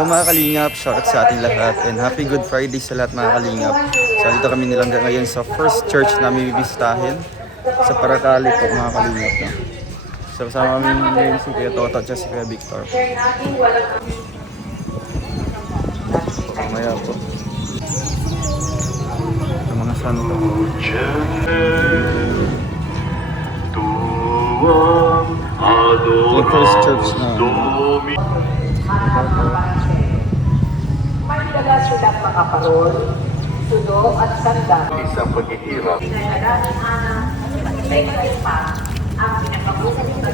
Hello mga kalingap, shoutout sa ating lahat and happy Good Friday sa lahat mga kalingap. So dito kami nilangga ngayon sa first church na bibisitahin sa Paracale po mga kalingap. So kasama kami ngayon si Kuya Toto at si Kuya Victor. Maya po. Ito mga santo. Ito yung first church na may dala silang mga parol, tuno at sanda. Isang paghihirap. Pinadala ni Ana ay pa ang pinakabuti na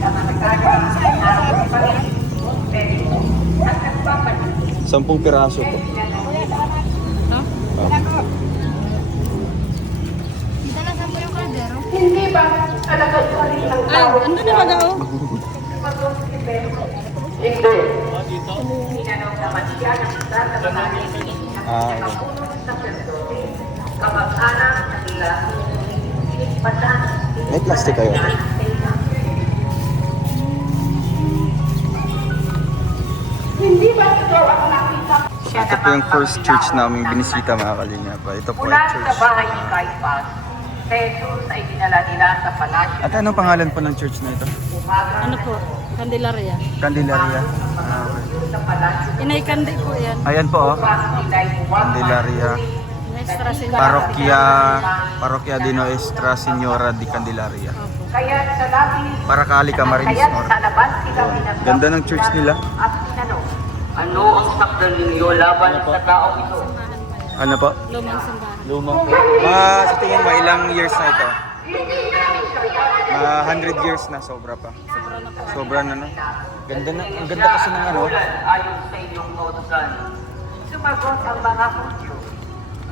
sa magkaya na parin at nagpapalinis. 10 piraso po. Ito? Dala sa yung kaldero. Hindi ba talaga uri ang Ay, ano na mag-ao? Hindi. Tinanong naman siya ng isa na mga nakapunong sa sacerdote. Kamag-anak na nila, hinipatan. May plastic kayo? Hindi ba ito ang nakita? Ito po yung first church namin binisita mga kalingap. Ito po Mula yung sa church. bahay ni Caiphas, si Jesus ay dinala nila sa palasyo. At anong pangalan po ng church na ito? Ano po? Candelaria. Candelaria. Sa palasyo. Inay kandi po yan. Ayan po oh. Para sila'y buwag. Candelaria. May extra sila. Parokya de Nuestra Señora de Candelaria. Kaya sa natin, Paracale, Camarines Norte. sa labas sila pinasama Ganda ng church nila. at tinanong, Ano ang sakdal ninyo laban Ano po? sa taong ito? Ano po? Lumang simbahan. Lumang. Mga sa tingin ba ilang years na ito? 100 years na, sobra pa. Sobra na no. Ganda na, ang ganda kasi ng ano. Ulan ayon sa inyong kautusan. sumagot ang mga Hudyo.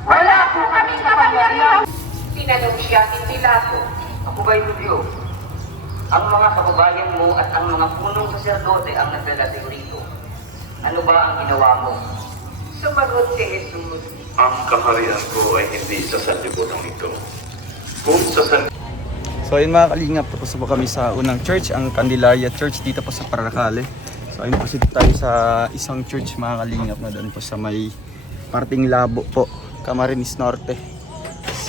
Wala po kami kapangyarihan. Tinanong siya ni Pilato. Ako ba'y Hudyo? Ang mga kababayan mo at ang mga punong saserdote ang nagdala sa iyo rito. Ano ba ang ginawa mo? Sumagot si Jesus. Ang kaharian ko ay hindi sa sanlibutan ito. Kung sa So ayun mga kalingap, tapos po kami sa unang church, ang Candelaria Church dito po sa Paracale. So ayun po tayo sa isang church mga kalingap na doon po sa may parting Labo po, Camarines Norte.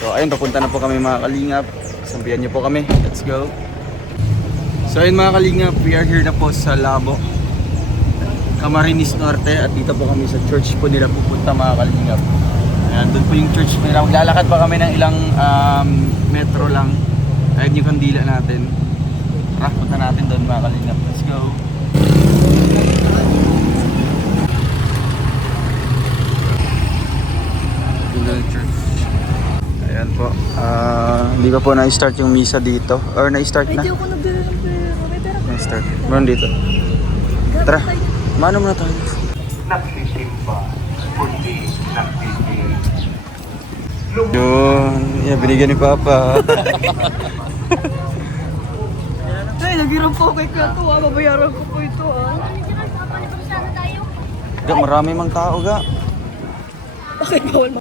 So ayun, papunta na po kami mga kalingap. Sambihan niyo po kami. Let's go. So ayun mga kalingap, we are here na po sa Labo, Camarines Norte, at dito po kami sa church po nila pupunta mga kalingap. Ayan, doon po yung church nila. Maglalakad pa kami ng ilang metro lang. Kahit yung kandila natin. Tara, punta natin doon mga kalingap. Let's go. Google Church. Ayan po. Hindi pa po na-start yung misa dito. Or na-start na? Ay, di ako nabili ng pera. May pera ko. Na-start. Meron dito. Tara, mano muna tayo. nagsisimba, kundi nagsisimba. Yun. Yeah, binigyan ni Papa. Ay, naghiram po kay Kuya to ah. Babayaran ko po ito ah. Marami mang tao ga. Bakit bawal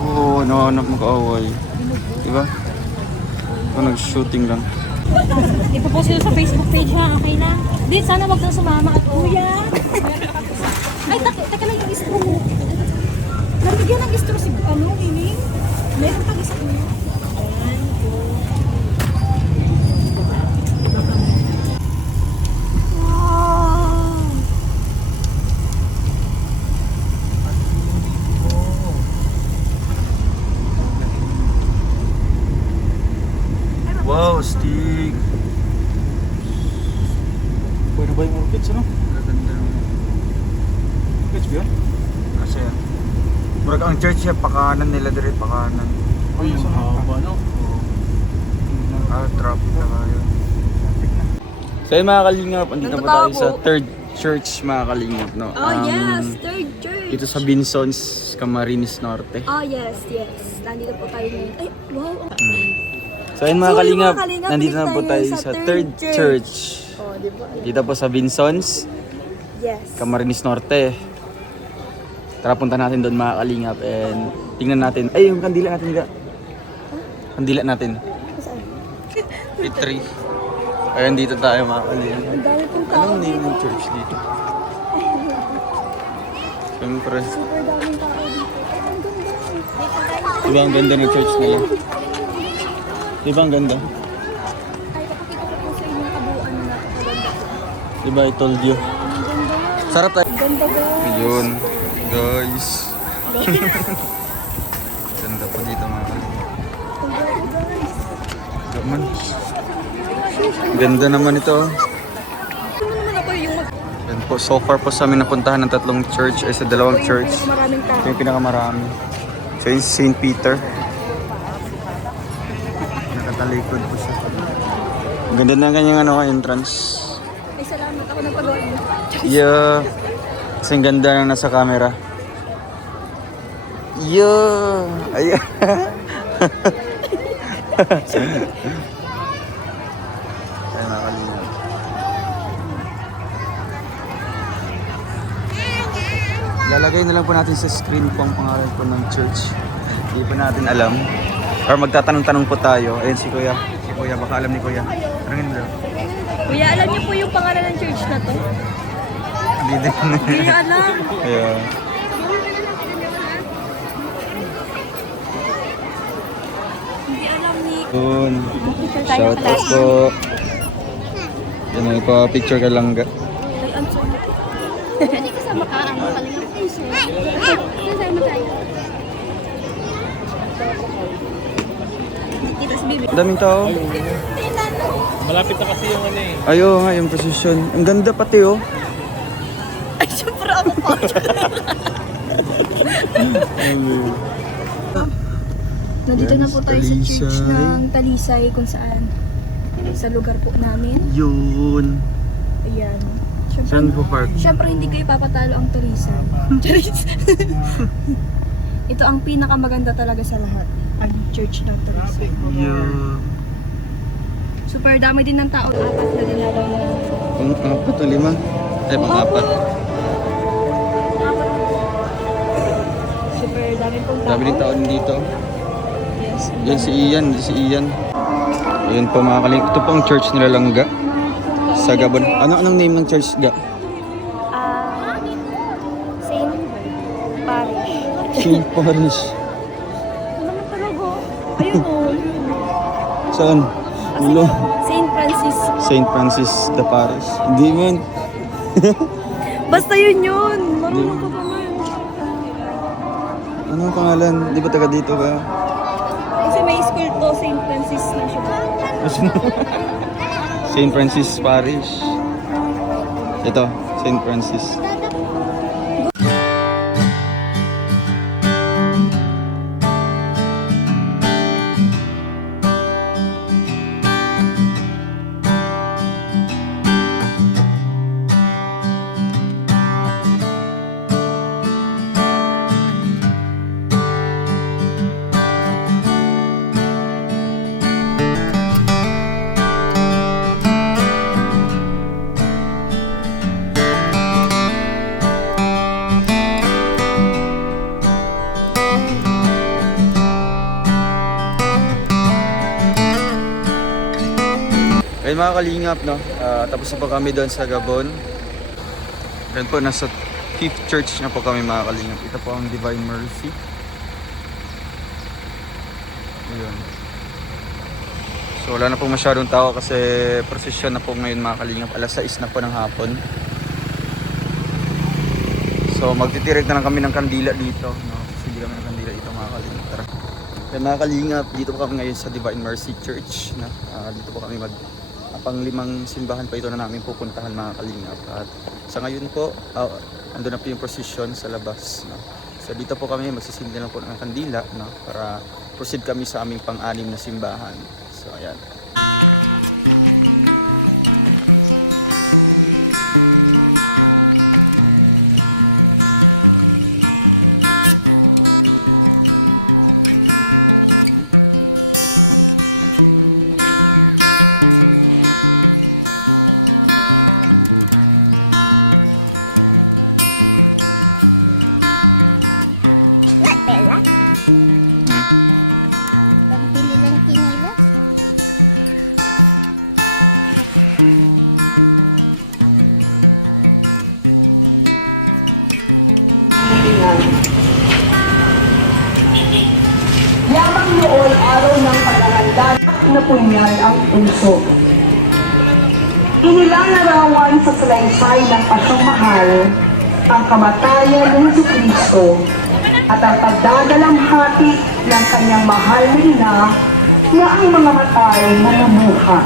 Oo, nahanap mag-away. Diba? Kung nag-shooting lang. Ipopost ko sa Facebook page ha, okay lang. Di, sana wag kang sumama at kuya. Ay, teka lang yung istro mo. Nabigyan ng istro si Mimi. Meron pag isa kuya. 1, 2. Baka mo. Wow, stick! Pwede ba yung orchids, ano? Gaganda naman. Orchids ba yun? Asa yan? Murag ang church niya, pakanan nila dire, pakanan. Oh, yung haba, no? Oo. Traffic na kayo. So yun mga kalingap, andito po tayo sa third church mga kalingap, no? Oh yes, third church. Ito sa Binsons, Camarines Norte. Oh yes, yes. Nandito po tayo. Ay, wow. So ayun mga So, kalingap, mga kalingap, nandito na dito po tayo tayo sa sa third third church. Oh, di ba? Dito po sa Binsons, Yes. Camarines Norte. Tara, punta natin doon mga kalingap and tingnan natin. Ay, yung kandila natin nga. Kandila natin. P3. Ayun, dito tayo mga kalingap. Ang dami pong tao Anong name dito. ng church dito? syempre. Super daming tao dito. Ang ganda. Diba ang ganda ng church nila? Diba ang ganda? Diba I told you? Sarap tayo. Ganda guys. Yun. Guys. Ganda po dito mga. Gaman. Ganda naman ito. Ano naman ako yung Yan po, so far po sa amin napuntahan ng 3 church ay sa 2 church. Maraming tao. Ito yung pinakamarami. So yung St. Peter. Nakatalikod po siya. Ang ganda na kanyang entrance. Ay, salamat. Ako nagpagawa yun. Yeah. Kasi ang ganda ng nasa camera. Yeah. Ayan. Ayan mga kalingap. Lalagay na lang po natin sa screen po ang pangalan po ng church. Hindi pa natin alam. Or magtatanong-tanong po tayo. Ayun si Kuya. Si Kuya, baka alam ni Kuya. Ano yun? Kuya, alam niyo po yung pangalan ng church na to? Hindi din. Hindi niyo alam. Ayan. Hindi alam ni... Yun. Shout out po. Yan, magpa-picture ka lang. Hindi kasama ka. Ang makalingang face eh. Kasama tayo. Kita si Bibi. Ang daming tao. Malapit na kasi yung ano eh. Ayo nga, yung procession. Ang ganda pati oh. Ay, syempre ako pa. Nandito na po tayo sa church ng Talisay kung saan sa lugar po namin. Yun. Ayan. Syempre, Saan po park? syempre hindi ko ipapatalo ang Talisay. Charis. Ito ang pinakamaganda talaga sa lahat. Ang church ng Talisay. Super dami din ng tao. 4 na dinalaw na. Ang 4 o 5? Ay, Ang pang-4. 4 na po. Super dami pong tao. Dami din tao dito. Yes. ang Yan dami si tao. Ian, si Ian. Ayun po mga kalingap. Ito po ang church nila Langga. Sa Gabon. Anong name ng church ga? Saint Parish. St. Paris. Ano talaga? Ayun o. Saan? Ulo. Saint Francis. St. Francis de Paris. Hindi man. Basta yun yun. Marunong ka pa man. Ano yung pangalan? Di ba taga dito ba? Kasi may school to, Saint Francis na siya. St. Francis Parish. Ito, St. Francis. Ayun mga kalingap, no? Tapos na po kami doon sa Gabon. Ayun po, nasa 5th church na po kami mga kalingap. Ito po ang Divine Mercy. Ayun. So wala na po masyadong tao kasi prosesyon na po ngayon mga kalingap. Alas 6 na po ng hapon. So magtitirik na lang kami ng kandila dito. No? Kasi hindi kami ng kandila dito mga kalingap. Pero, ayun, mga kalingap, dito po kami ngayon sa Divine Mercy Church. No? Dito po kami pang-5 simbahan pa ito na namin pupuntahan mga kalingap. At sa ngayon po, ando na po yung procession sa labas. No? So dito po kami magsisimba lang po ng kandila, no? Para proceed kami sa aming pang-6 na simbahan. So ayan. ang puso. Inilalarawan sa salaysay ng pasyamahal ang kamatayan ng Jesucristo at ang pagdadalamhati ng kanyang mahal na ina na ang mga matay na namuha.